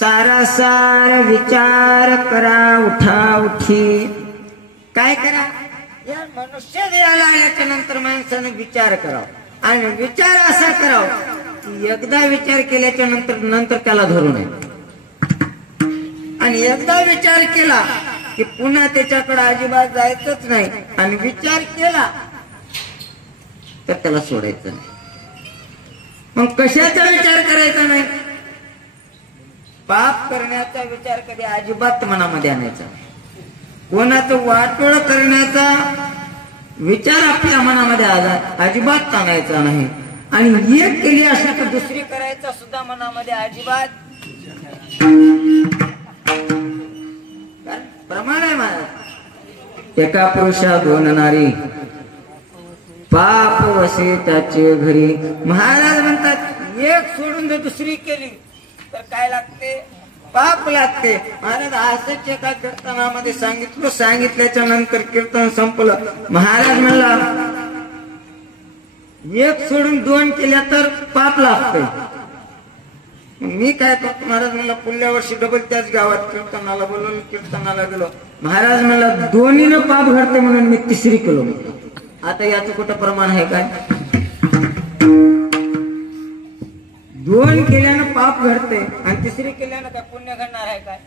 सारासार विचार करा, उठा उठी. काय करा? या मनुष्य देहाला आल्याच्या नंतर माणसाने विचार करावा आणि विचार असा करावा की एकदा विचार केल्याच्या नंतर त्याला धरू नये. आणि एकदा विचार केला की पुन्हा त्याच्याकडे अजिबात जायचंच नाही. आणि विचार केला तर त्याला सोडायचं नाही. मग कशाचा विचार करायचा नाही? पाप करण्याचा विचार कधी अजिबात मनामध्ये आणायचा. कोणाचं वाटोळ करण्याचा विचार आपल्या मनामध्ये अजिबात आणायचा नाही. आणि एक केली असेल तर दुसरी करायचा सुद्धा मनामध्ये अजिबात प्रमाण आहे महाराज. एका पुरुषा दोन नारी, पाप वसे त्याचे घरी. महाराज म्हणतात एक सोडून जर दुसरी केली तर काय लागते? पाप लागते. महाराज असंच एका कीर्तनामध्ये सांगितल्याच्या नंतर कीर्तन संपलं. महाराज म्हणला एक सोडून दोन केल्या तर पाप लागते. मी काय करतो? महाराज म्हणला पुढल्या वर्षी डबल त्याच गावात कीर्तनाला बोलवलं, कीर्तनाला गेलो. महाराज म्हणला दोन्हीनं पाप घडते म्हणून मी तिसरी केलो. आता याचं कुठं प्रमाण आहे काय? दोन केल्यानं पाप घडते आणि तिसरी केल्यानं काय पुण्य घडणार आहे काय?